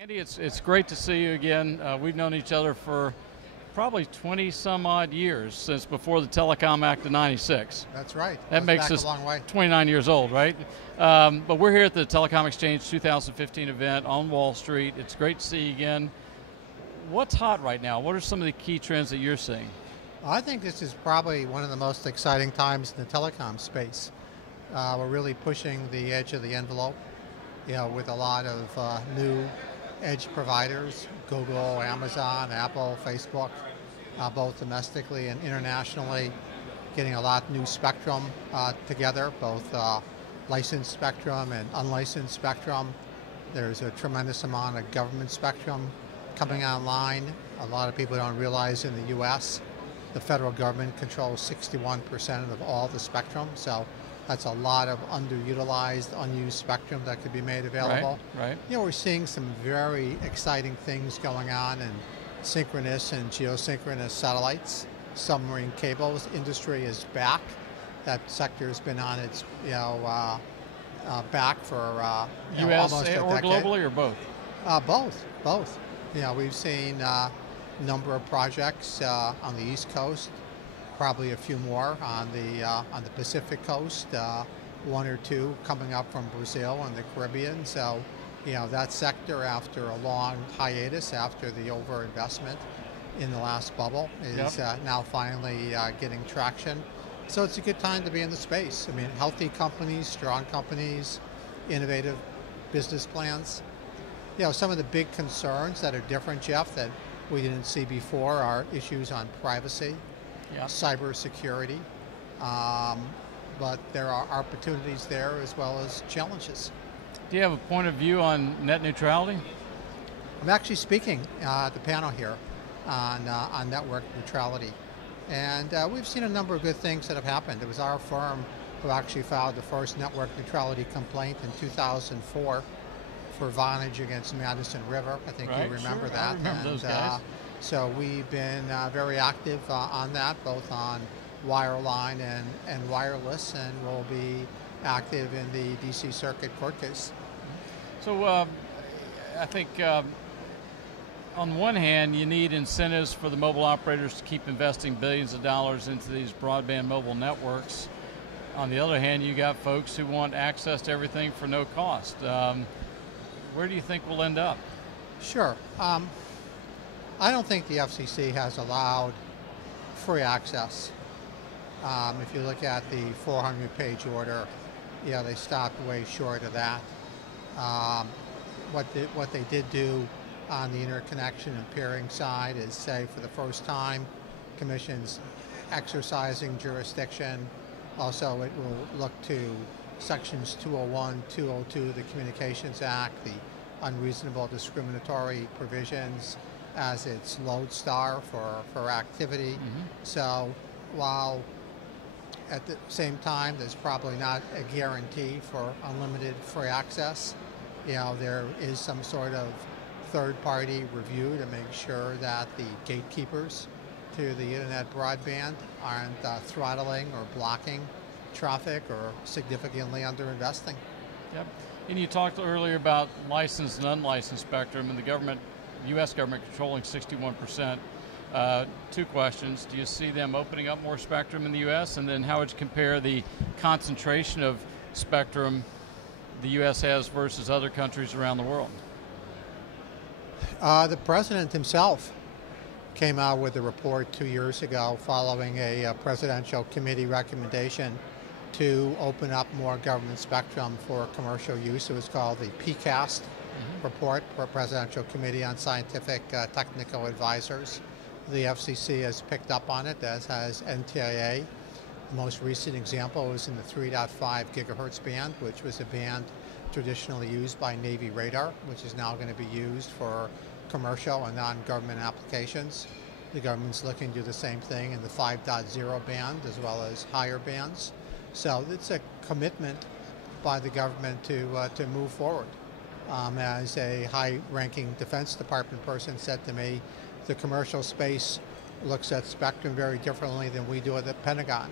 Andy, it's great to see you again. We've known each other for probably 20 some odd years, since before the Telecom Act of '96. That's right. That makes us a long way. 29 years old, right? But we're here at the Telecom Exchange 2015 event on Wall Street. It's great to see you again. What's hot right now? What are some of the key trends that you're seeing? I think this is probably one of the most exciting times in the telecom space. We're really pushing the edge of the envelope, with a lot of new edge providers, Google, Amazon, Apple, Facebook, both domestically and internationally, getting a lot of new spectrum together, both licensed spectrum and unlicensed spectrum. There's a tremendous amount of government spectrum coming online. A lot of people don't realize in the US, the federal government controls 61% of all the spectrum, so that's a lot of underutilized, unused spectrum that could be made available. Right. We're seeing some very exciting things going on in synchronous and geosynchronous satellites, submarine cables. Industry is back. That sector has been on its, back for US almost a or decade. globally, or both? Both. We've seen a number of projects on the East Coast. Probably a few more on the Pacific coast, one or two coming up from Brazil and the Caribbean. So, that sector, after a long hiatus, after the overinvestment in the last bubble, is now finally getting traction. So it's a good time to be in the space. I mean, healthy companies, strong companies, innovative business plans. Some of the big concerns that are different, Jeff, that we didn't see before are issues on privacy. Cybersecurity, but there are opportunities there as well as challenges. Do you have a point of view on net neutrality? I'm actually speaking at the panel here on network neutrality, and we've seen a number of good things that have happened. It was our firm who actually filed the first network neutrality complaint in 2004 for Vonage against Madison River. I think you remember that. I remember those guys. So we've been very active on that, both on wireline and wireless, and we'll be active in the DC Circuit court case. So I think on one hand, you need incentives for the mobile operators to keep investing billions of dollars into these broadband mobile networks. On the other hand, you got folks who want access to everything for no cost. Where do you think we'll end up? Sure. I don't think the FCC has allowed free access. If you look at the 400-page order, they stopped way short of that. What they did do on the interconnection and peering side is say, for the first time, Commission's exercising jurisdiction. Also, it will look to Sections 201, 202 of the Communications Act, the unreasonable discriminatory provisions, as its lodestar for activity. So while at the same time there's probably not a guarantee for unlimited free access, there is some sort of third-party review to make sure that the gatekeepers to the internet broadband aren't throttling or blocking traffic or significantly underinvesting. Yep. And you talked earlier about licensed and unlicensed spectrum, and the U.S. government controlling 61%. Two questions. Do you see them opening up more spectrum in the U.S.? And then how would you compare the concentration of spectrum the U.S. has versus other countries around the world? The president himself came out with a report 2 years ago following a presidential committee recommendation to open up more government spectrum for commercial use. It was called the PCAST report, for Presidential Committee on Scientific Technical Advisors. The FCC has picked up on it, as has NTIA. The most recent example was in the 3.5 gigahertz band, which was a band traditionally used by Navy radar, which is now going to be used for commercial and non-government applications. The government's looking to do the same thing in the 5.0 band as well as higher bands. So it's a commitment by the government to move forward. As a high-ranking Defense Department person said to me, the commercial space looks at spectrum very differently than we do at the Pentagon.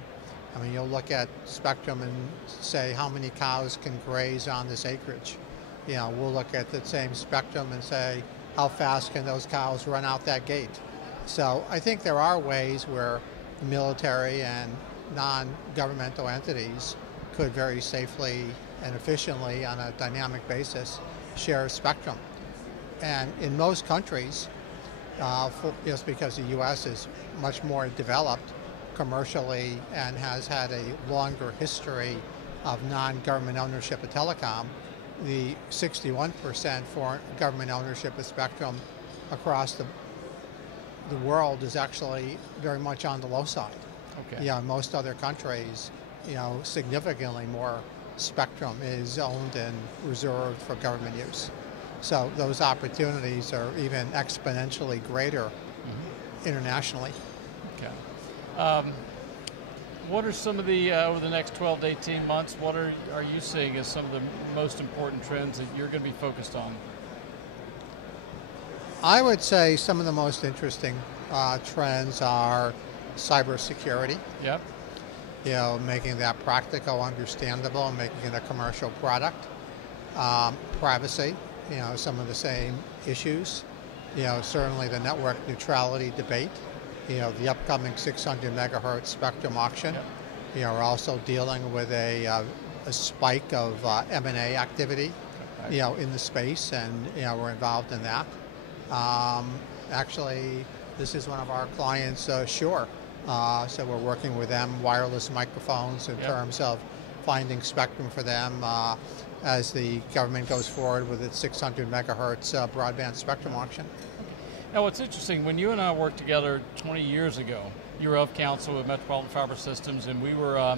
I mean, you'll look at spectrum and say how many cows can graze on this acreage. we'll look at the same spectrum and say, how fast can those cows run out that gate? So I think there are ways where the military and non-governmental entities could very safely and efficiently, on a dynamic basis, share spectrum. And in most countries, just because the U.S. is much more developed commercially and has had a longer history of non-government ownership of telecom, the 61% for government ownership of spectrum across the world is actually very much on the low side. Okay. Yeah, most other countries, significantly more spectrum is owned and reserved for government use. So those opportunities are even exponentially greater internationally. Okay. What are some of the, over the next 12 to 18 months, what are you seeing as some of the most important trends that you're going to be focused on? I would say some of the most interesting trends are cybersecurity. Yep. Making that practical, understandable, and making it a commercial product. Privacy, some of the same issues. Certainly the network neutrality debate. The upcoming 600 megahertz spectrum auction. Yep. We're also dealing with a spike of M&A activity, in the space, and we're involved in that. Actually, this is one of our clients, Shure. So we're working with them, wireless microphones, in terms of finding spectrum for them as the government goes forward with its 600 megahertz broadband spectrum auction. Now, what's interesting, when you and I worked together 20 years ago, you were of counsel with Metropolitan Fiber Systems, and we were,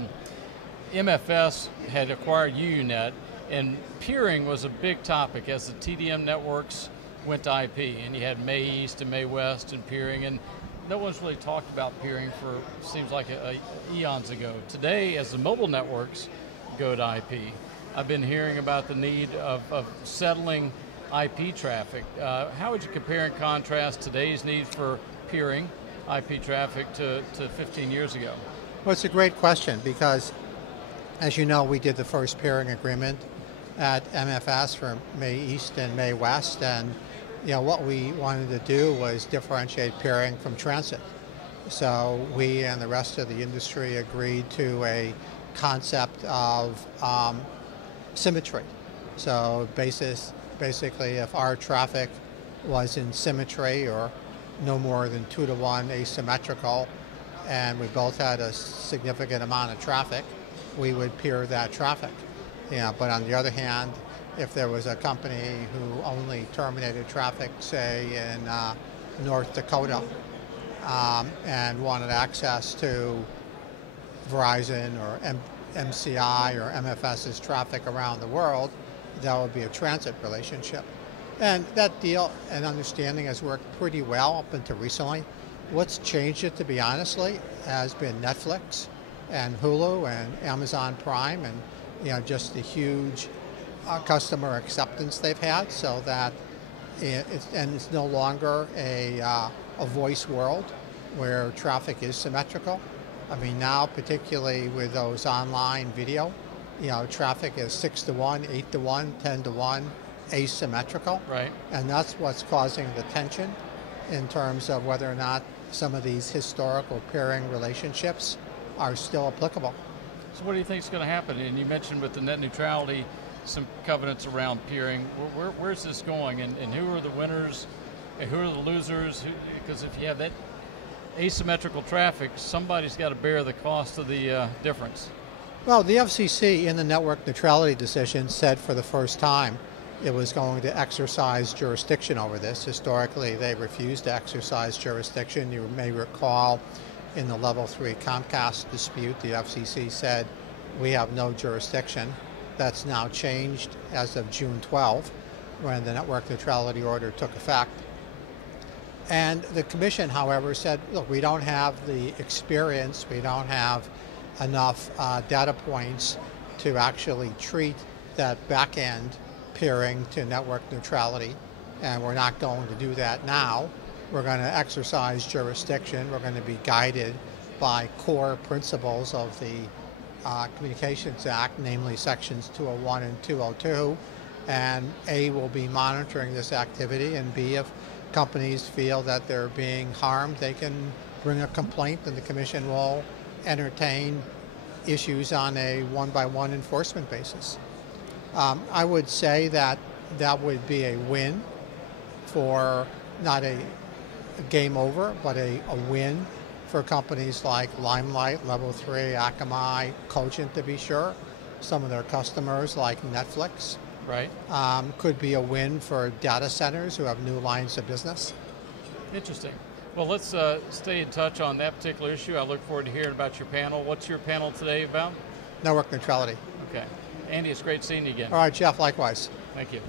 MFS had acquired UUNet, and peering was a big topic as the TDM networks went to IP, and you had May East and May West and peering, and no one's really talked about peering for, seems like eons ago. Today, as the mobile networks go to IP, I've been hearing about the need of settling IP traffic. How would you compare and contrast today's need for peering IP traffic to 15 years ago? Well, it's a great question because, as you know, we did the first peering agreement at MFS for May East and May West, and what we wanted to do was differentiate peering from transit. So we and the rest of the industry agreed to a concept of symmetry. So basically, if our traffic was in symmetry or no more than 2-to-1 asymmetrical, and we both had a significant amount of traffic, we would peer that traffic. But on the other hand, if there was a company who only terminated traffic, say in North Dakota, and wanted access to Verizon or MCI or MFS's traffic around the world, that would be a transit relationship. And that deal and understanding has worked pretty well up until recently. What's changed it, to be honestly, has been Netflix and Hulu and Amazon Prime, and just the huge customer acceptance they've had, so that it's no longer a voice world where traffic is symmetrical. I mean, now, particularly with those online video, traffic is 6-to-1, 8-to-1, 10-to-1, asymmetrical. Right. And that's what's causing the tension in terms of whether or not some of these historical peering relationships are still applicable. So what do you think is going to happen? And you mentioned with the net neutrality, some covenants around peering. Where's this going? And who are the winners and who are the losers? Because if you have that asymmetrical traffic, somebody's got to bear the cost of the difference. Well, the FCC in the network neutrality decision said for the first time it was going to exercise jurisdiction over this. Historically, they refused to exercise jurisdiction. You may recall in the Level 3 Comcast dispute, the FCC said, we have no jurisdiction. That's now changed as of June 12, when the network neutrality order took effect. And the commission, however, said, look, we don't have the experience, we don't have enough data points to actually treat that back-end peering to network neutrality, and we're not going to do that now. We're going to exercise jurisdiction. We're going to be guided by core principles of the Communications Act, namely sections 201 and 202, And A, will be monitoring this activity, and B, if companies feel that they're being harmed, they can bring a complaint, and the commission will entertain issues on a one-by-one enforcement basis. I would say that that would be a win for, not a game over, but a win for companies like Limelight, Level 3, Akamai, Cogent to be sure. Some of their customers like Netflix. Right. Could be a win for data centers who have new lines of business. Interesting. Well, let's stay in touch on that particular issue. I look forward to hearing about your panel. What's your panel today about? Network neutrality. Okay. Andy, it's great seeing you again. All right, Jeff, likewise. Thank you.